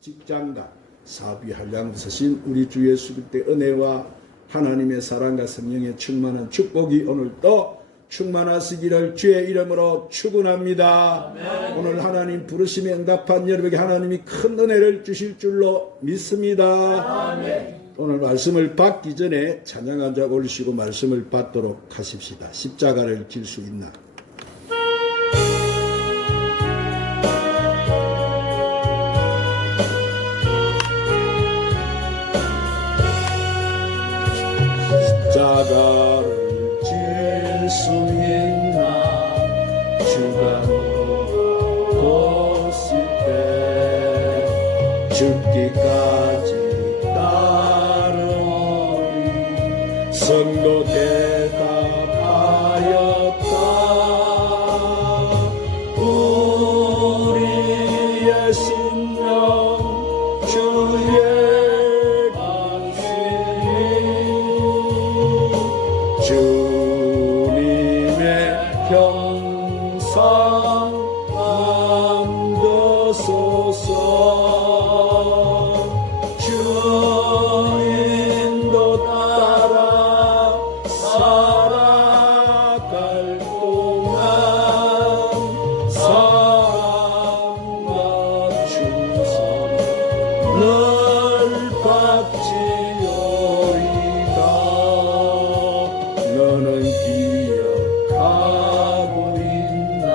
직장과 사업이 한량 서신 우리 주 예수 그리스도의 은혜와 하나님의 사랑과 성령의 충만한 축복이 오늘도 충만하시기를 주의 이름으로 축원합니다. 아멘. 오늘 하나님 부르심에 응답한 여러분에게 하나님이 큰 은혜를 주실 줄로 믿습니다. 아멘. 오늘 말씀을 받기 전에 찬양 한 장 올리시고 말씀을 받도록 하십시다. 십자가를 질 수 있나? 십자가를 질 수 있나? 주가 보실 때 죽기까지 따르오니 선고 대답하였다. 우리의 심령 주의 주님의 형상 만드소서. 주 인도 따라 살아갈 동안 사랑과 충성 늘 받지오리다. 너는 기억하고 있나?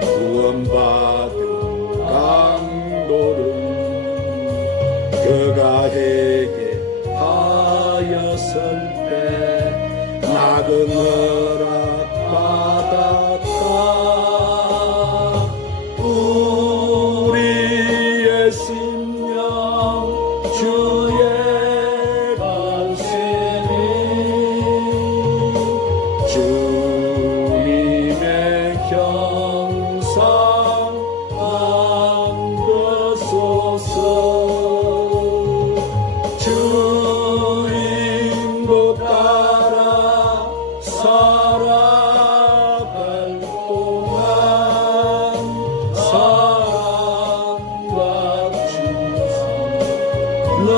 구원받은 강도를 그가 회개 하였을 때 나그 허락 받았다. 우리의 심령 주의 관심이 주님의 형상 만드소서. 주 인도 따라 살아갈 동안 사랑과 충성 늘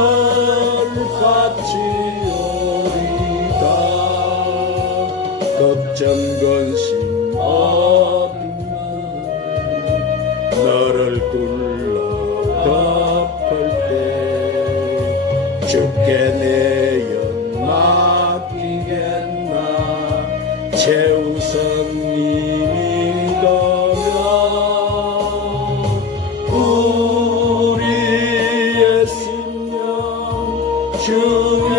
받지오리다. 걱정 근심 어둠은 너를 둘러 덮을 때 주께 내 영 맡기겠나? 최우선이 믿으며 우리의 심령 주의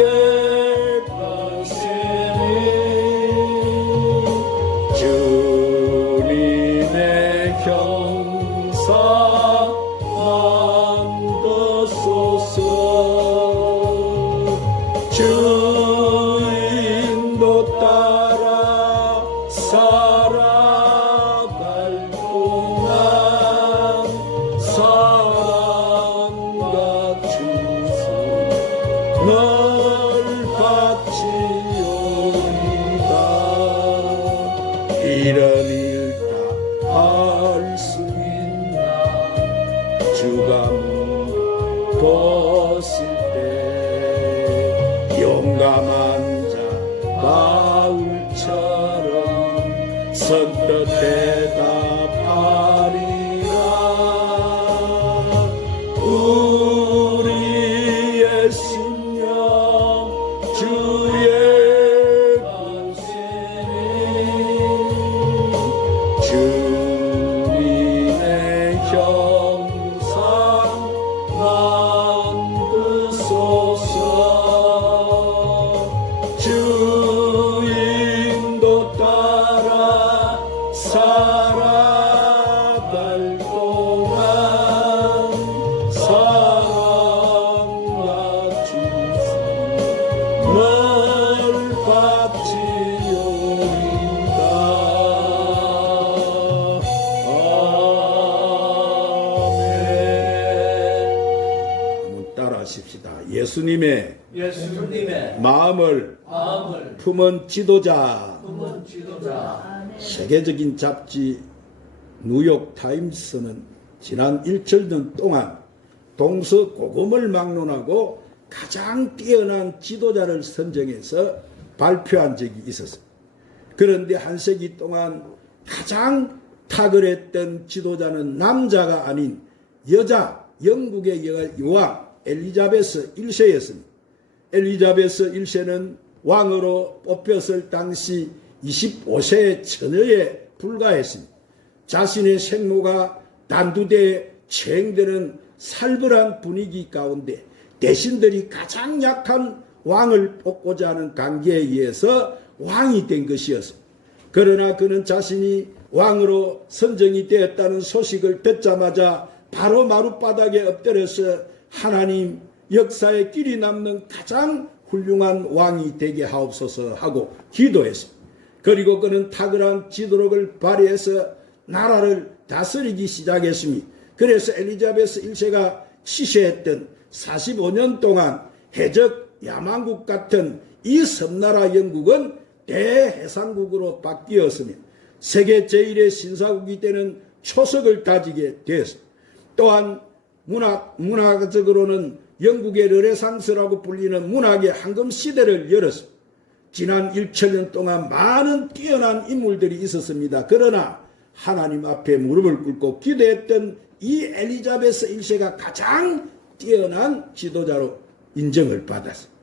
관심이 주님의 형상 만드소서. 주 인도 따라 살아갈 동안 사랑과 충성 늘 받지오리다. 이런 일 다 할 수 있나? 주가 보실 때 용감한 자 바울처럼 선뜻 대답하리라. 우리의 심령 주의 관심이 주님의 형상 만드소서. 주 인도 따라 살아갈 동안 사랑과 충성 늘 받지오리다. 아멘. 한번 따라하십시다. 예수님의 마음을 품은 지도자. 세계적인 잡지 뉴욕타임스는 지난 1년 동안 동서고금을 막론하고 가장 뛰어난 지도자를 선정해서 발표한 적이 있었습니다. 그런데 한 세기 동안 가장 탁월했던 지도자는 남자가 아닌 여자, 영국의 여왕 엘리자베스 1세였습니다. 엘리자베스 1세는 왕으로 뽑혔을 당시 25세의 처녀에 불과했습니다. 자신의 생모가 단두대에 처형되는 살벌한 분위기 가운데 대신들이 가장 약한 왕을 뽑고자 하는 관계에 의해서 왕이 된 것이었습니다. 그러나 그는 자신이 왕으로 선정이 되었다는 소식을 듣자마자 바로 마룻바닥에 엎드려서 하나님, 역사에 길이 남는 가장 훌륭한 왕이 되게 하옵소서 하고 기도했습니다. 그리고 그는 탁월한 지도력을 발휘해서 나라를 다스리기 시작했습니다. 그래서 엘리자베스 1세가 치세했던 45년 동안 해적 야만국 같은 이 섬나라 영국은 대해상국으로 바뀌었습니다. 세계 제1의 신사국이 되는 초석을 다지게 되었습니다. 또한 문화적으로는 영국의 르네상스라고 불리는 문학의 황금 시대를 열었습니다. 지난 1천년 동안 많은 뛰어난 인물들이 있었습니다. 그러나 하나님 앞에 무릎을 꿇고 기도했던 이 엘리자베스 1세가 가장 뛰어난 지도자로 인정을 받았습니다.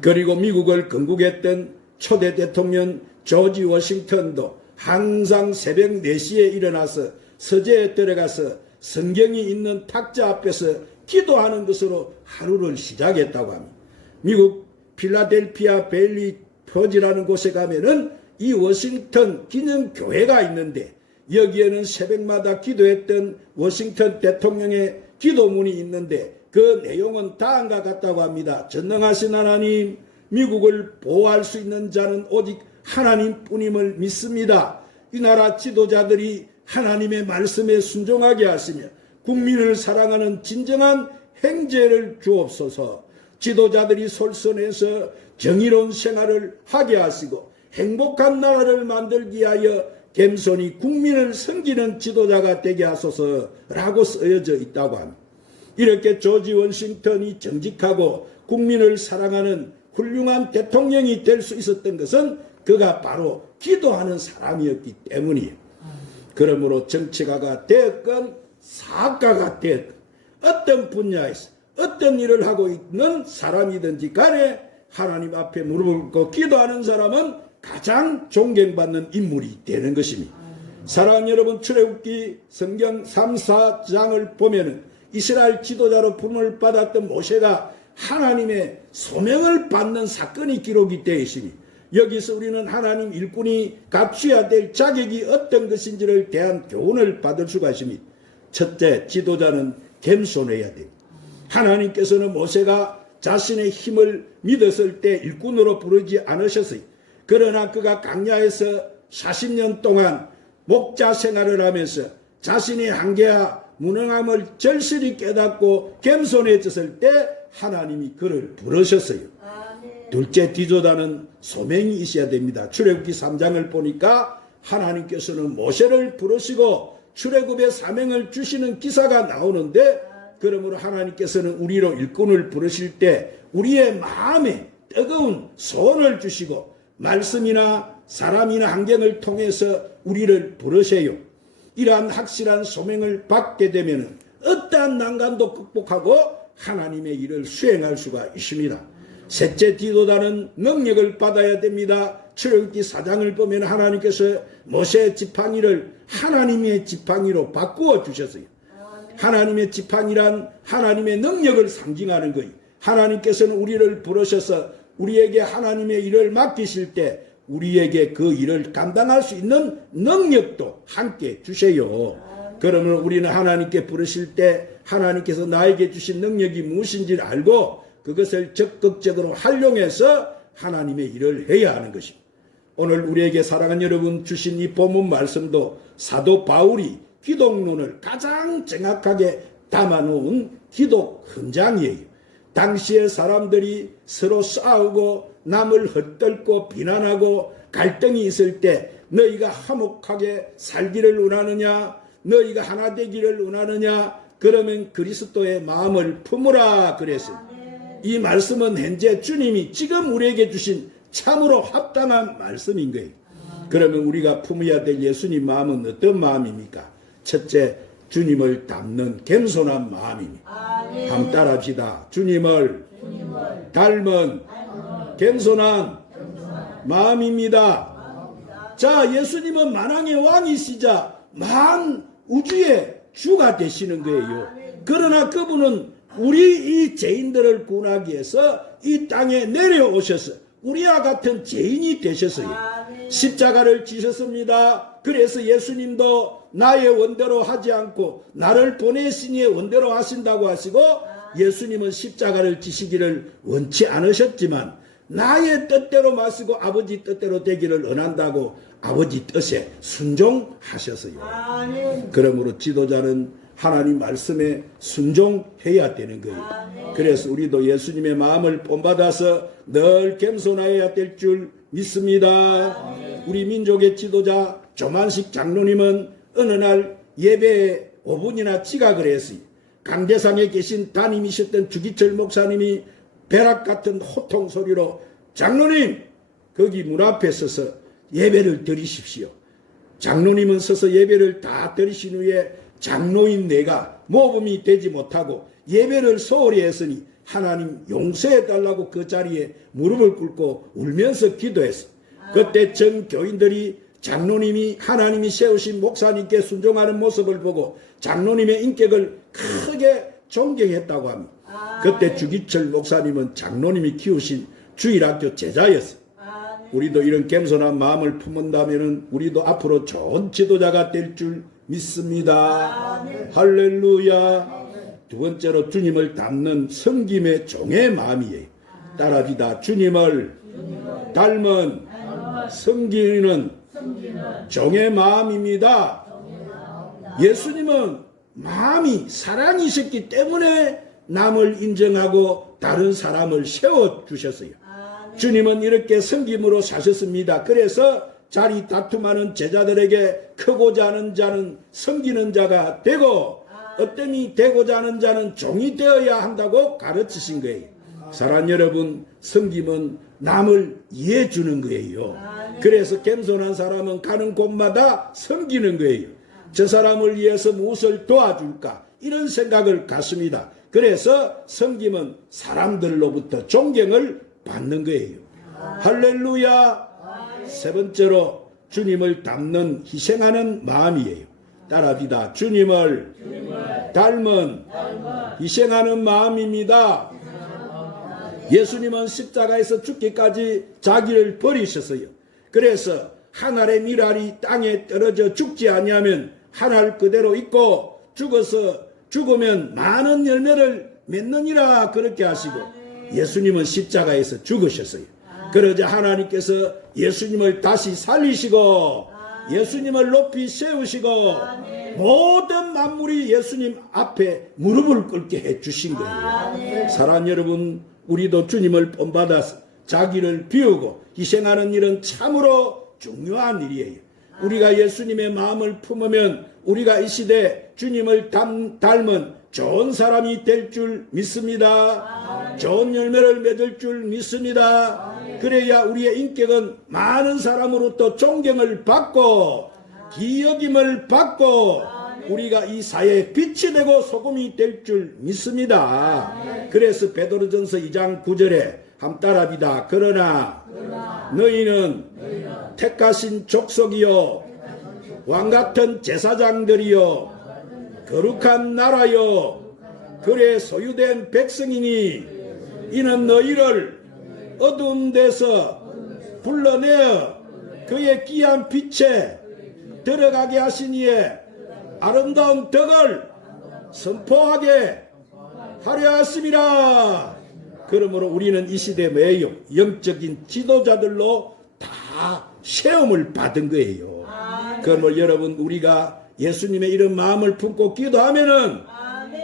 그리고 미국을 건국했던 초대 대통령 조지 워싱턴도 항상 새벽 4시에 일어나서 서재에 들어가서 성경이 있는 탁자 앞에서 기도하는 것으로 하루를 시작했다고 합니다. 미국 필라델피아 벨리 표지라는 곳에 가면은 이 워싱턴 기념교회가 있는데 여기에는 새벽마다 기도했던 워싱턴 대통령의 기도문이 있는데 그 내용은 다음과 같다고 합니다. 전능하신 하나님, 미국을 보호할 수 있는 자는 오직 하나님뿐임을 믿습니다. 이 나라 지도자들이 하나님의 말씀에 순종하게 하시며 국민을 사랑하는 진정한 행제를 주옵소서. 지도자들이 솔선해서 정의로운 생활을 하게 하시고 행복한 나라를 만들기 위하여 겸손히 국민을 섬기는 지도자가 되게 하소서라고 쓰여져 있다고 합니다. 이렇게 조지 워싱턴이 정직하고 국민을 사랑하는 훌륭한 대통령이 될 수 있었던 것은 그가 바로 기도하는 사람이었기 때문이에요. 그러므로 정치가가 되었건 사학가가 되었건 어떤 분야에서 어떤 일을 하고 있는 사람이든지 간에 하나님 앞에 무릎을 꿇고 기도하는 사람은 가장 존경받는 인물이 되는 것입니다. 사랑하는 여러분, 출애굽기 성경 3, 4장을 보면은 이스라엘 지도자로 부름을 받았던 모세가 하나님의 소명을 받는 사건이 기록이 되어 있으니 여기서 우리는 하나님 일꾼이 갖추어야 될 자격이 어떤 것인지를 대한 교훈을 받을 수가 있습니다. 첫째, 지도자는 겸손해야 됩니다. 하나님께서는 모세가 자신의 힘을 믿었을 때 일꾼으로 부르지 않으셨어요. 그러나 그가 광야에서 40년 동안 목자 생활을 하면서 자신의 한계와 무능함을 절실히 깨닫고 겸손해졌을 때 하나님이 그를 부르셨어요. 둘째, 지도자는 소명이 있어야 됩니다. 출애굽기 3장을 보니까 하나님께서는 모세를 부르시고 출애굽의 사명을 주시는 기사가 나오는데, 그러므로 하나님께서는 우리로 일꾼을 부르실 때 우리의 마음에 뜨거운 소원을 주시고 말씀이나 사람이나 환경을 통해서 우리를 부르세요. 이러한 확실한 소명을 받게 되면 어떠한 난관도 극복하고 하나님의 일을 수행할 수가 있습니다. 셋째, 지도자는 능력을 받아야 됩니다. 출애굽기 4장을 보면 하나님께서 모세의 지팡이를 하나님의 지팡이로 바꾸어 주셨어요. 하나님의 지팡이란 하나님의 능력을 상징하는 거예요. 하나님께서는 우리를 부르셔서 우리에게 하나님의 일을 맡기실 때 우리에게 그 일을 감당할 수 있는 능력도 함께 주세요. 그러면 우리는 하나님께 부르실 때 하나님께서 나에게 주신 능력이 무엇인지를 알고 그것을 적극적으로 활용해서 하나님의 일을 해야 하는 것입니다. 오늘 우리에게 사랑하는 여러분 주신 이 본문 말씀도 사도 바울이 기독론을 가장 정확하게 담아놓은 기독 헌장이에요. 당시의 사람들이 서로 싸우고 남을 헛들고 비난하고 갈등이 있을 때 너희가 화목하게 살기를 원하느냐, 너희가 하나 되기를 원하느냐, 그러면 그리스도의 마음을 품으라 그랬어요. 이 말씀은 현재 주님이 지금 우리에게 주신 참으로 합당한 말씀인 거예요. 그러면 우리가 품어야 될 예수님 마음은 어떤 마음입니까? 첫째, 주님을 닮는 겸손한 마음입니다. 한번 따라합시다. 주님을 닮은 겸손한 마음입니다. 자, 예수님은 만왕의 왕이시자 만 우주의 주가 되시는 거예요. 그러나 그분은 우리 이 죄인들을 구원하기 위해서 이 땅에 내려오셔서 우리와 같은 죄인이 되셨어요. 십자가를 지셨습니다. 그래서 예수님도 나의 원대로 하지 않고 나를 보내신 이의 원대로 하신다고 하시고, 예수님은 십자가를 지시기를 원치 않으셨지만 나의 뜻대로 마시고 아버지 뜻대로 되기를 원한다고 아버지 뜻에 순종하셨어요. 그러므로 지도자는 하나님 말씀에 순종해야 되는 거예요. 그래서 우리도 예수님의 마음을 본받아서 늘 겸손해야 될 줄 믿습니다. 우리 민족의 지도자 조만식 장로님은 어느 날 예배에 5분이나 지각을 했어요. 강대상에 계신 담임이셨던 주기철 목사님이 벼락 같은 호통 소리로, 장로님 거기 문 앞에 서서 예배를 드리십시오. 장로님은 서서 예배를 다 드리신 후에 장로인 내가 모범이 되지 못하고 예배를 소홀히 했으니 하나님 용서해달라고 그 자리에 무릎을 꿇고 울면서 기도했어. 그때 전 교인들이 장로님이 하나님이 세우신 목사님께 순종하는 모습을 보고 장로님의 인격을 크게 존경했다고 합니다. 그때 주기철 목사님은 장로님이 키우신 주일학교 제자였어요. 우리도 이런 겸손한 마음을 품은다면 우리도 앞으로 좋은 지도자가 될 줄 믿습니다. 할렐루야. 두 번째로 주님을 닮는 섬김의 종의 마음이에요. 따라합시다. 주님을 닮은 섬기는 종의 마음입니다. 예수님은 마음이 사랑이셨기 때문에 남을 인정하고 다른 사람을 세워주셨어요. 주님은 이렇게 섬김으로 사셨습니다. 그래서 자리 다툼하는 제자들에게 크고자 하는 자는 섬기는 자가 되고 어떤이 되고자 하는 자는 종이 되어야 한다고 가르치신 거예요. 사랑하는 여러분, 섬김은 남을 이해해 주는 거예요. 그래서 겸손한 사람은 가는 곳마다 섬기는 거예요. 저 사람을 위해서 무엇을 도와줄까, 이런 생각을 갖습니다. 그래서 섬김은 사람들로부터 존경을 받는 거예요. 할렐루야. 세 번째로 주님을 닮는 희생하는 마음이에요. 따라합시다. 주님을 닮은 희생하는 마음입니다. 예수님은 십자가에서 죽기까지 자기를 버리셨어요. 그래서 한 알의 밀알이 땅에 떨어져 죽지 아니하면 한 알 그대로 있고 죽으면 많은 열매를 맺느니라 그렇게 하시고, 예수님은 십자가에서 죽으셨어요. 그러자 하나님께서 예수님을 다시 살리시고 예수님을 높이 세우시고 모든 만물이 예수님 앞에 무릎을 꿇게 해주신 거예요. 사랑하는 여러분, 우리도 주님을 본받아서 자기를 비우고 희생하는 일은 참으로 중요한 일이에요. 우리가 예수님의 마음을 품으면 우리가 이 시대 주님을 닮은 좋은 사람이 될 줄 믿습니다. 좋은 열매를 맺을 줄 믿습니다. 그래야 우리의 인격은 많은 사람으로부터 존경을 받고 기여김을 받고 우리가 이 사회에 빛이 되고 소금이 될 줄 믿습니다. 그래서 베드로전서 2장 9절에 함 따라합니다. 그러나 너희는 택하신 족속이요 왕같은 제사장들이요 거룩한 나라요 그래 소유된 백성이니 이는 너희를 어두운 데서 불러내어 그의 귀한 빛에 들어가게 하신 이의 아름다운 덕을 선포하게 하려 하심이라. 그러므로 우리는 이 시대 매요 영적인 지도자들로 다 시험을 받은 거예요. 그러므로 여러분, 우리가 예수님의 이런 마음을 품고 기도하면은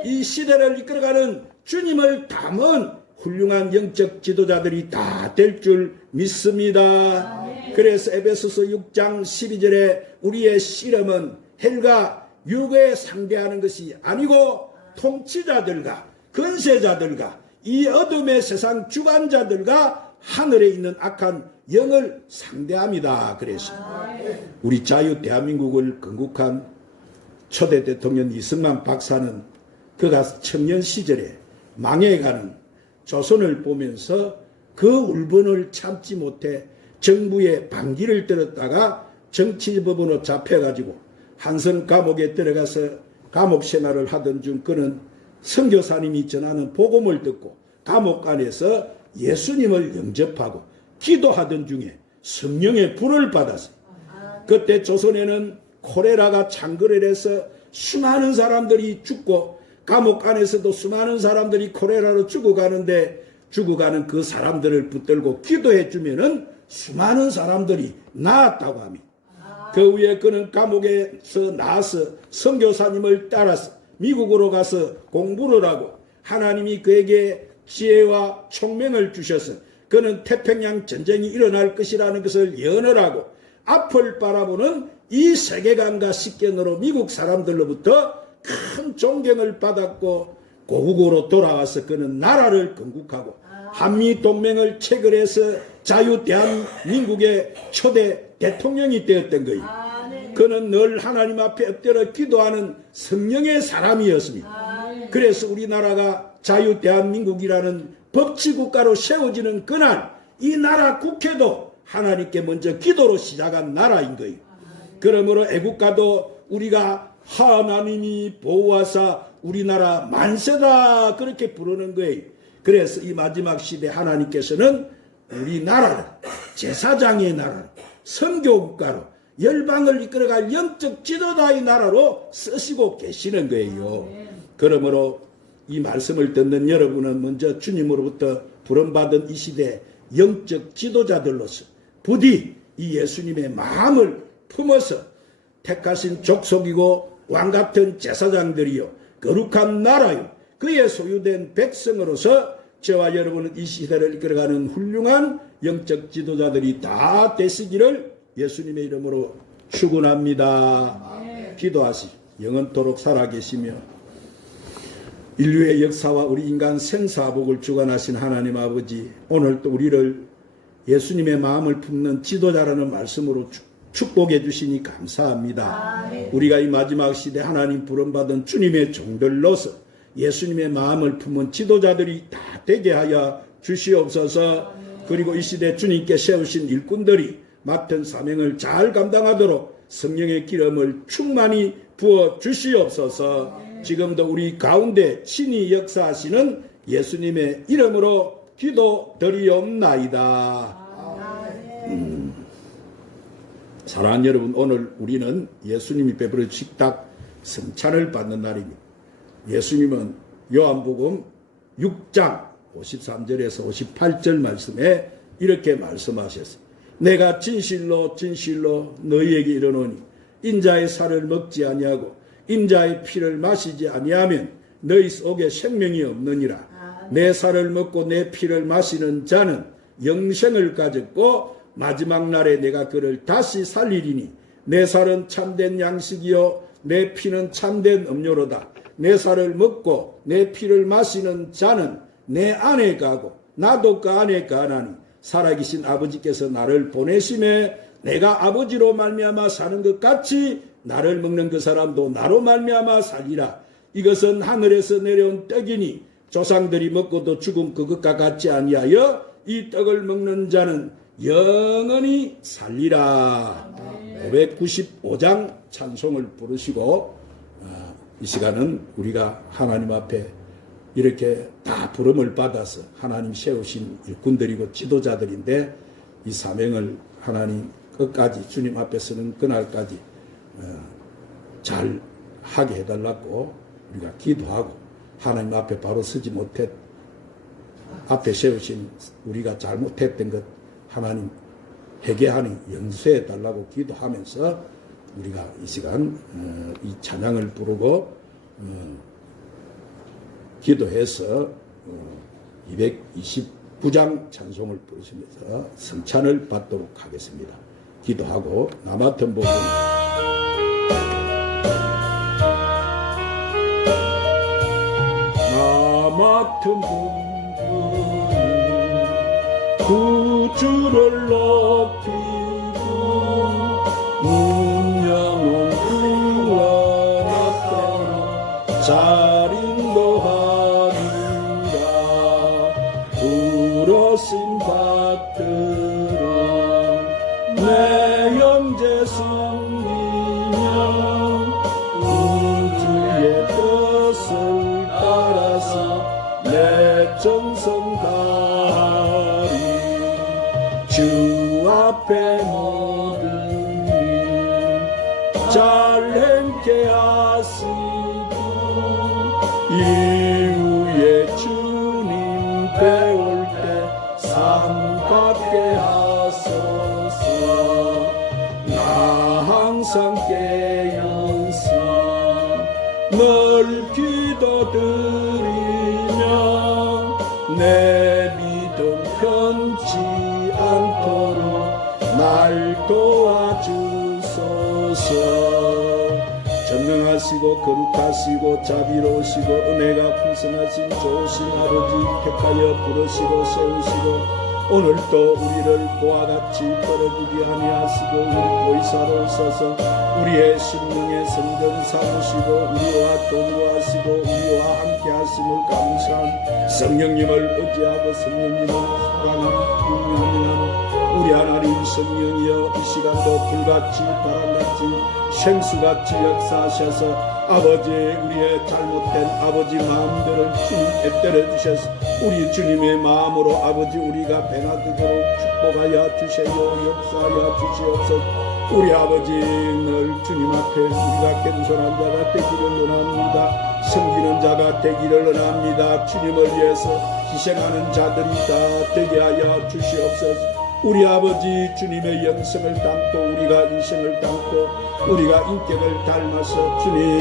이 시대를 이끌어가는 주님을 담은 훌륭한 영적 지도자들이 다 될 줄 믿습니다. 그래서 에베소서 6장 12절에 우리의 씨름은 혈과 육에 상대하는 것이 아니고 통치자들과 권세자들과 이 어둠의 세상 주관자들과 하늘에 있는 악한 영을 상대합니다. 그래서 우리 자유 대한민국을 건국한 초대 대통령 이승만 박사는 그가 청년 시절에 망해가는 조선을 보면서 그 울분을 참지 못해 정부의 반기를 들었다가 정치법원으로 잡혀가지고 한성 감옥에 들어가서 감옥 생활을 하던 중 그는 선교사님이 전하는 복음을 듣고 감옥 안에서 예수님을 영접하고 기도하던 중에 성령의 불을 받았어요. 그때 조선에는 콜레라가 창궐해서 수많은 사람들이 죽고 감옥 안에서도 수많은 사람들이 콜레라로 죽어가는데 죽어가는 그 사람들을 붙들고 기도해 주면은 수많은 사람들이 나았다고 합니다. 그 후에 그는 감옥에서 나와서 선교사님을 따라서 미국으로 가서 공부를 하고 하나님이 그에게 지혜와 총명을 주셔서 그는 태평양 전쟁이 일어날 것이라는 것을 예언하고 앞을 바라보는 이 세계관과 식견으로 미국 사람들로부터 큰 존경을 받았고 고국으로 돌아와서 그는 나라를 건국하고 한미동맹을 체결해서 자유 대한민국의 초대 대통령이 되었던 거예요. 그는 늘 하나님 앞에 엎드려 기도하는 성령의 사람이었습니다. 그래서 우리나라가 자유 대한민국이라는 법치국가로 세워지는 그날 이 나라 국회도 하나님께 먼저 기도로 시작한 나라인 거예요. 그러므로 애국가도 우리가 하나님이 보호하사 우리나라 만세다 그렇게 부르는 거예요. 그래서 이 마지막 시대 하나님께서는 우리나라를 제사장의 나라로 선교국가로 열방을 이끌어갈 영적 지도자의 나라로 쓰시고 계시는 거예요. 그러므로 이 말씀을 듣는 여러분은 먼저 주님으로부터 부름받은 이 시대 영적 지도자들로서 부디 이 예수님의 마음을 품어서 택하신 족속이고 왕같은 제사장들이요 거룩한 나라요 그의 소유된 백성으로서 저와 여러분은 이 시대를 이끌어가는 훌륭한 영적 지도자들이 다 되시기를 예수님의 이름으로 축원합니다. 기도하시 영원토록 살아계시며 인류의 역사와 우리 인간 생사복을 주관하신 하나님 아버지, 오늘 또 우리를 예수님의 마음을 품는 지도자라는 말씀으로 축복해 주시니 감사합니다. 우리가 이 마지막 시대 하나님 부름받은 주님의 종들로서 예수님의 마음을 품은 지도자들이 다 되게 하여 주시옵소서. 그리고 이 시대 주님께 세우신 일꾼들이 맡은 사명을 잘 감당하도록 성령의 기름을 충만히 부어 주시옵소서. 지금도 우리 가운데 친히 역사하시는 예수님의 이름으로 기도드리옵나이다. 사랑하는 여러분, 오늘 우리는 예수님이 베풀어 식탁 성찬을 받는 날입니다. 예수님은 요한복음 6장 53절에서 58절 말씀에 이렇게 말씀하셨어요. 내가 진실로 진실로 너희에게 이르노니 인자의 살을 먹지 아니하고 인자의 피를 마시지 아니하면 너희 속에 생명이 없느니라. 내 살을 먹고 내 피를 마시는 자는 영생을 가졌고 마지막 날에 내가 그를 다시 살리리니 내 살은 참된 양식이요 내 피는 참된 음료로다. 내 살을 먹고 내 피를 마시는 자는 내 안에 가고 나도 그 안에 가나니 살아계신 아버지께서 나를 보내심에 내가 아버지로 말미암아 사는 것 같이 나를 먹는 그 사람도 나로 말미암아 살리라. 이것은 하늘에서 내려온 떡이니 조상들이 먹고도 죽은 그것과 같지 아니하여 이 떡을 먹는 자는 영원히 살리라. 595장 찬송을 부르시고 이 시간은 우리가 하나님 앞에 이렇게 다 부름을 받아서 하나님 세우신 일꾼들이고 지도자들인데 이 사명을 하나님 끝까지 주님 앞에 서는 그날까지 잘 하게 해달라고 우리가 기도하고 하나님 앞에 바로 서지 못했 앞에 세우신 우리가 잘못했던 것 하나님 회개하니 용서해 달라고 기도하면서 우리가 이 시간 이 찬양을 부르고 기도해서 229장 찬송을 부르시면서 성찬을 받도록 하겠습니다. 기도하고 나 맡은 복음 맡은 분들이 구주를 높이고 영원 구원했다 잘 인도하리라 부르심 받들어 내 형제 승리며 우주의 뜻을 따라서 내 정성 다하리 주 앞에 모든 일 잘 행케 하시고 이후에 주님 배울 때 상 받게 하소서 나 항상 깨어서 늘 기도드리며 내 믿음 변치 않도록 날 도와주소서 전능하시고 거룩하시고 자비로우시고 은혜가 풍성하신 좋으신 아버지 택하여 부르시고 세우시고 오늘도 우리를 그와 같이 버려두지 아니하시고 우리 보이사로우소서 우리의 심령의 성전 삼으시고 우리와 동거하시고 우리와 함께 하심을 감사한 성령님을 의지하고 성령님을 사랑하는 분명합니다. 우리 하나님 성령이여 이 시간도 불같이 바람같이 생수같이 역사하셔서 아버지 우리의 잘못된 아버지 마음들을 주님께 때려주셔서 우리 주님의 마음으로 아버지 우리가 변화되도록 축복하여 주세요 역사하여 주시옵소서. 우리 아버지 늘 주님 앞에 우리가 겸손한 자가 되기를 원합니다. 섬기는 자가 되기를 원합니다. 주님을 위해서 희생하는 자들이 다 되게 하여 주시옵소서. 우리 아버지 주님의 영성을 담고 우리가 인생을 담고 우리가 인격을 닮아서 주님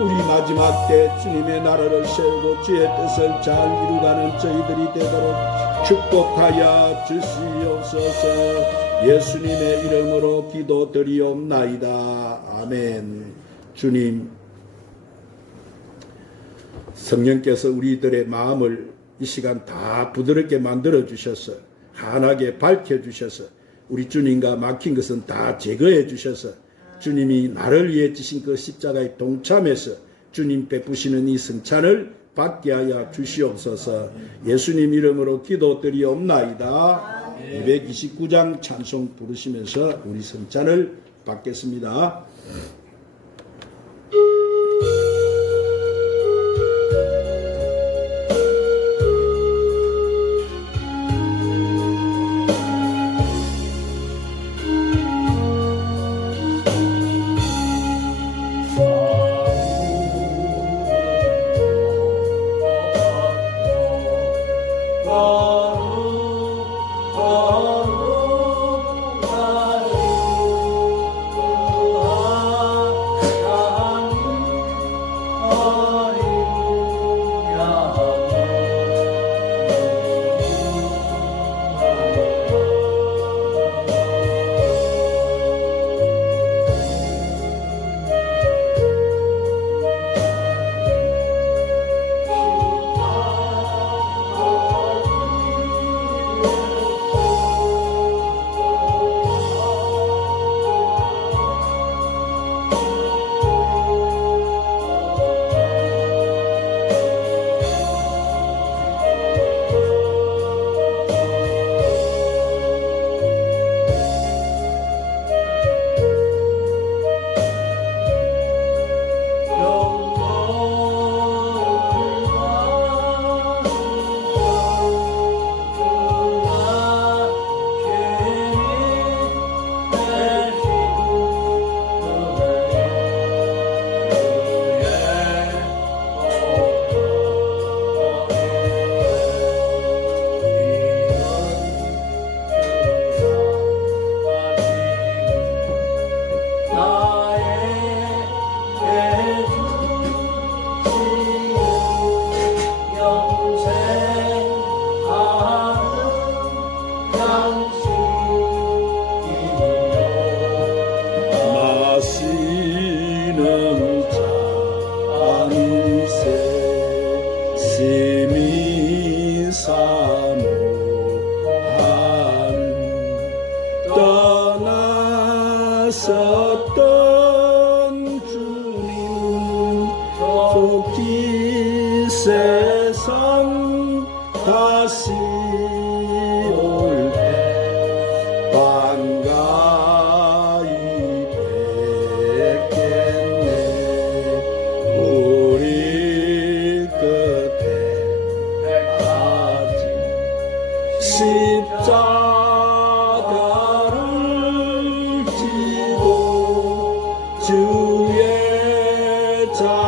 우리 마지막 때 주님의 나라를 세우고 주의 뜻을 잘 이루가는 저희들이 되도록 축복하여 주시옵소서. 예수님의 이름으로 기도드리옵나이다. 아멘. 주님 성령께서 우리들의 마음을 이 시간 다 부드럽게 만들어 주셔서 환하게 밝혀주셔서 우리 주님과 막힌 것은 다 제거해 주셔서 주님이 나를 위해 지신 그 십자가에 동참해서 주님 베푸시는 이 성찬을 받게 하여 주시옵소서. 예수님 이름으로 기도드리옵나이다. 229장 찬송 부르시면서 우리 성찬을 받겠습니다. 이미 사모하는 떠나셨던 주님 속히 세상 다시 올 때 반가이 뵙겠네. 우리 끝에 아직 십자가를 지고 주의 자